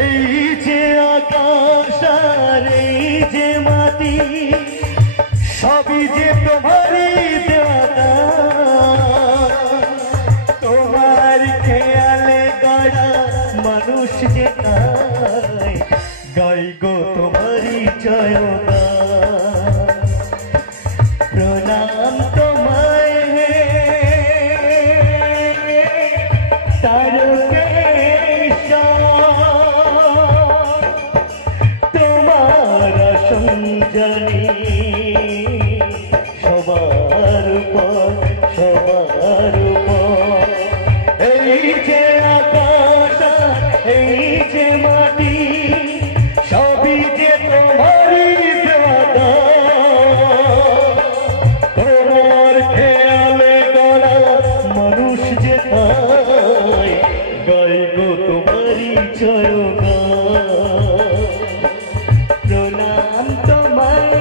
এই যে আকাশ আর এই যে মাটি সবই যে তোমারই দেওয়া তোমার খেয়ালে গড়া মানুষ যে গাই গো তোমারই জয়গান প্রণাম তোমায় হে তোমার সঞ্জনী সবার উপর সবার উপর এই যে আকাশ এই যে মাটি সবই যে তোমারই দেওয়া তোমার খেয়ালে গড়া মানুষ যে গাই গো তোমারই জয়গান প্রণাম তোমায়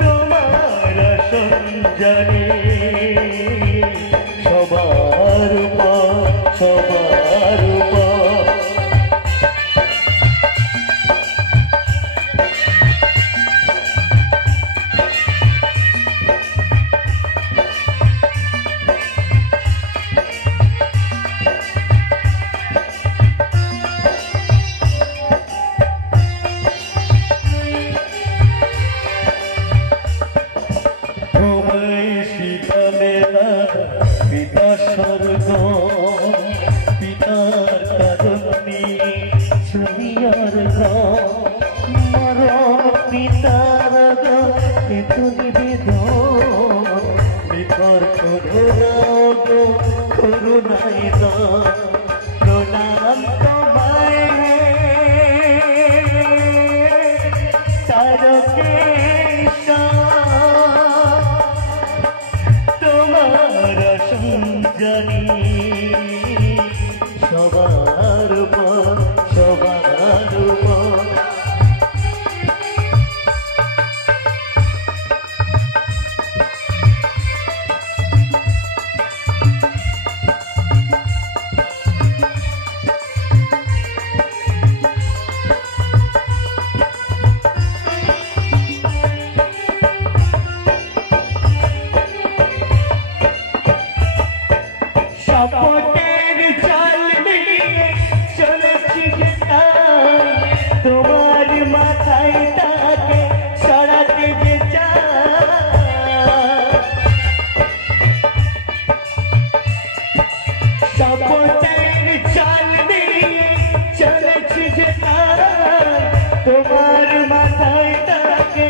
তোমার সঞ্জনী সবার উপর সবার উপর পিতা স্বর্গ পিতার কারণে সুনিয়ার মর পিতার তুমি বিকর করুণাই প্রণাম তোমায় তোমার সঞ্জনী সবার উপর সবার উপর শপথের চাল নিয়ে চলেছি তোমার মাথায় তাকে সরাতে যে শপথের চাল নিয়ে চলেছি তোমার মাথায় তাকে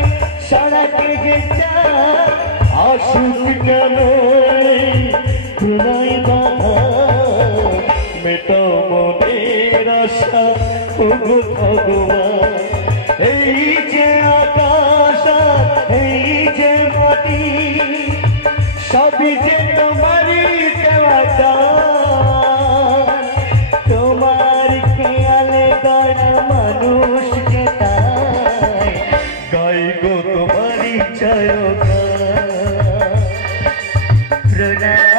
সরাতে যে আসুক কেন প্রণয় বাধা মেটাও মনের আশা ওগো ভগবান এই যে আকাশ এই যে মাটি সবই যে তোমারই দেওয়া তোমার খেয়ালে গড়া মানুষ যে গাই গো তোমারই জয়গান প্রণাম